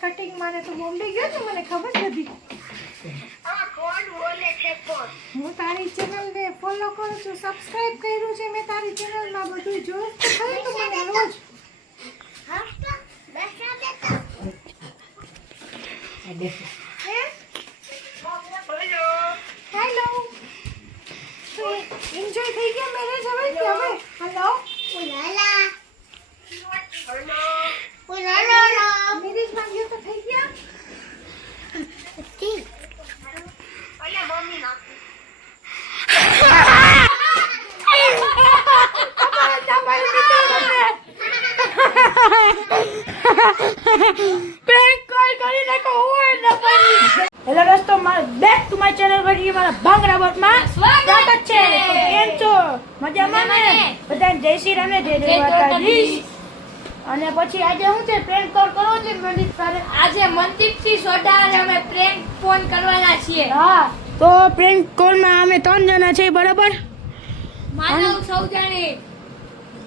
Cutting મારે તો બોમ્બે ગયો છે મને ખબર નથી. આ કોણ બોલે છે કોણ હું તારી ચેનલને ફોલો કરું છું સબસ્ક્રાઇબ કર્યું છે મેં તારી ચેનલમાં બધું જોયું તો ખરી તું મને રોજ. હસતા બેસા બેસા. હે બોલો. હેલો તો એન્જોય થઈ ગયા મેરેજ હવે કે હવે? Hello Ulala. ઉલાલા મેરેજમાં ગયો તો થઈ ગયા ઠીક અલે મમ્મી ના પ્રેન્ક કોલ કરી નાખો હોય ન પડી હેલો દોસ્તો મારા બેક ટુ માય ચેનલ પર મારા ભાંગરા બોટમાં સ્વાગત છે. કેમ છો? મજામાં ને? બધાને જય શ્રી રામ ને જય જય માતાજી અને પછી આજે હું છે પ્રેન્ક કોલ કરો છે મનદીપ સારે આજે મનદીપથી સોડા અને અમે પ્રેન્ક ફોન કરવાના છીએ. હા તો પ્રેન્ક કોલમાં અમે ત્રણ જણા છે બરાબર? માનવ સૌજાણી. જય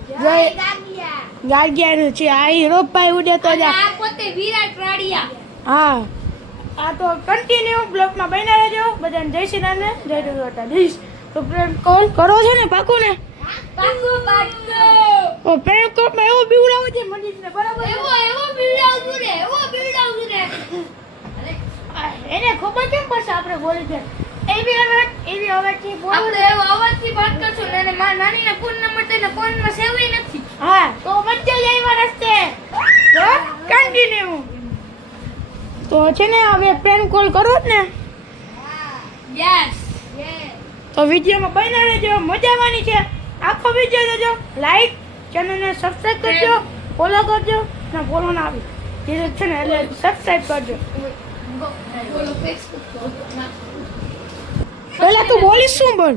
ગામિયા ગાગિયાનું છે. આ હીરોભાઈ ઉડે તો જા પોતે વિરાટ રાડિયા. હા. આ તો કન્ટિન્યુ બ્લોકમાં બન્યા રહેજો. બધાને જય શ્રી રામ જય જય દીશ તો પ્રેમ કોલ કરો છો ને પાકું ને? પાકુ પાકુ. ઓ પ્રેન્ક કોલમાં એવું બીવડાવું છે મનીષને બરાબર એવો એવો બિલ્ડાવશું રે એવો બિલ્ડાવશું રે એને ખબર કેમ પડશે આપણે બોલી છે? એવી અવાજ એવી અવાજથી બોલો આપણે એવો અવાજથી વાત કરશું ને એને મારા નાનીને ફોન નંબર તેને ફોનમાં સેવઈ નથી હા તો વચ્ચે જ આવ્યા રસ્તે તો કન્ટિન્યુ તો છે ને હવે પ્રેન્ક કોલ કરો જ ને યસ તો વિડીયોમાં બન્યા રહેજો મજા આવવાની છે આખો વીડિયો જોજો લાઈક ચેનલને સબસ્ક્રાઇબ કરજો ફોલો કરજો ને ફોલો ના આવી છે ને એટલે સબસ્ક્રાઇબ કરજો ફોલો ફેસબુક પહેલા તું બોલીશ શું બોલ?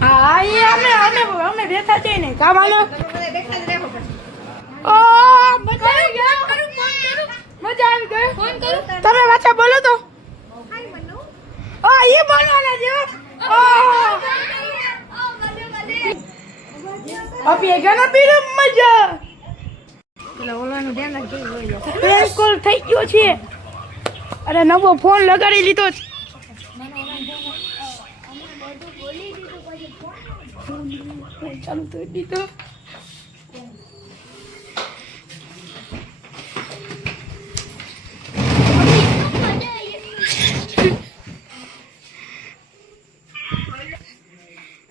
હા એ અમે અમે અમે બેઠા છીએ ને કામ આલો ઓ મજા આવી ગઈ મજા આવી ગઈ ફોન કરું તમે પાછા બોલો તો ઓ એ બોલવાના છે ઓ અભી ઘણા પીરે મજા પ્રેન્ક કોલ થઈ ગયો છે. અરે નવો ફોન લગાડી લીધો છે. ચાલુ દીધો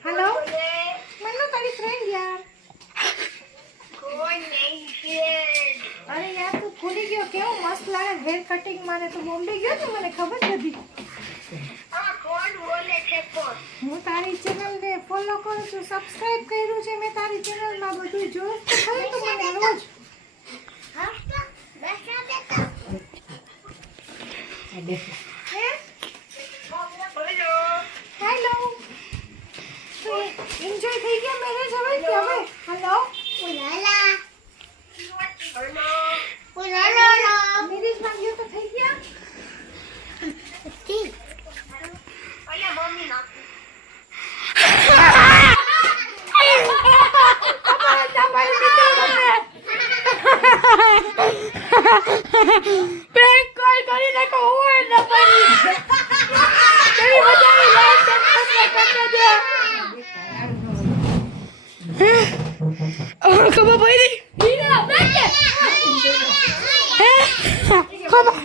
હેલો મને તારી ફ્રેન્ડ યાર કોણ નહીં છે અરે યાર તું ભૂલી ગયો કેવો મસ્ત લાગે હેર કટિંગ તો બોમ્બે ગયો છે મને ખબર નથી. આ કોણ બોલે છે કોણ હું તારી ચેનલને ફોલો કરું છું સબસ્ક્રાઇબ કર્યું છે મેં તારી ચેનલમાં બધું જોયું તો ખરી તું મને રોજ? હેલો તો એન્જોય થઈ ગયા મેરેજ હવે કે હવે? હેલો ઉલાલા ઉલાલા મેરેજમાં ગયો તો થઈ ગયા ઠીક અલે મમ્મી ના પ્રેન્ક કોલ કરી નાખો હોય ન પડી કેવી મજા આવી લાઈક સબસ્ક્રાઇબ કરજો ખબર પડી હે ખબર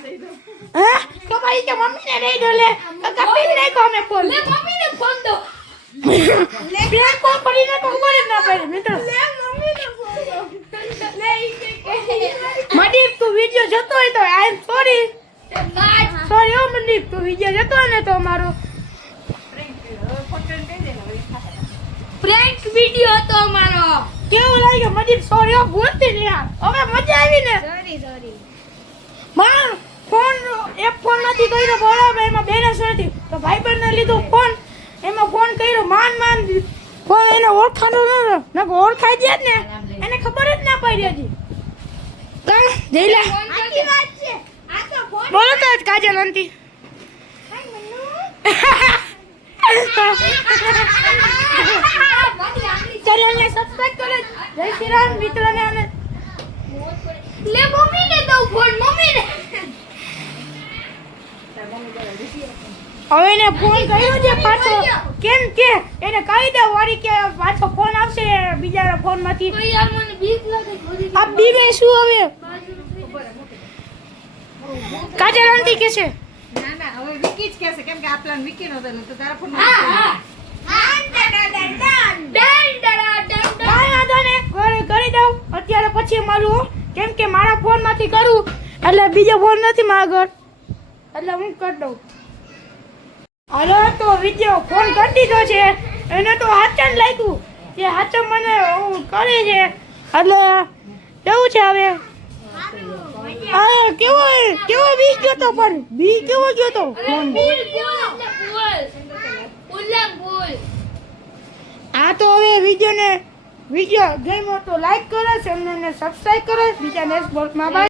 હે ખબર ઈ કે મમ્મીને દઈ દો લે તો કપી નાખો અમે ફોન લે મમ્મીને ફોન મનદીપ તું વિડિયો જોતો હોય તો I am sorry sorry oh Mandeep તું વિડિયો જોતો ને તો મારો પ્રેન્ક વિડિયો હતો અમારો કેવું લાગ્યો મનદીપ સોરી ઓ ભૂલતી ને હવે મજા આવી ને સોરી સોરી મારો ફોન એક ફોન નથી કર્યો બરાબર એમાં બેલેન્સ નથી તો ભાઈબંધને લીધો ફોન એમાં ફોન કર્યો માન માન ફોન એને ઓળખાનો ન ઓળખાઈ જ ને એને ખબર જ ના પડી હજી કા તો ફોન બોલો તો આજ કાજલ આંટી. ચેનલને સબસ્ક્રાઇબ કરો. જય શ્રી રામ મિત્રોને અને લે મમ્મીને દઉં ફોન મમ્મીને હવે એને ફોન કર્યો છે પાછો. કેમ કે? એને કહી દે વારી કે પાછો ફોન આવશે બીજા ફોનમાંથી. આ બીવે શું હવે? કાજલ આંટી કે છે? ના ના હવે વિકી જ કહેશે કેમ કે આ પ્લાન વિકી નો તો તારા ફોન હા હા. અત્યારે પછી મારું કેમ કે મારા ફોનમાંથી કરું એટલે બીજો ફોન નથી મારા આગળ એટલે હું કરી દઉં. હાલો તો વીડિયો ફોન કરી દીધો છે. એને તો હાચન લાગ્યું. કે હાચન મને હું કરે છે. એટલે કેવું છે હવે? હા કેવો કેવો બીજ ગયો તો પણ બી કેવો ગયો તો? આ તો હવે વિડીયોને વીડિયો ગમ્યો તો લાઈક કરો ચેનલને સબસ્ક્રાઈબ કરો. બીજા નેક્સ્ટ બ્લોગમાં બાય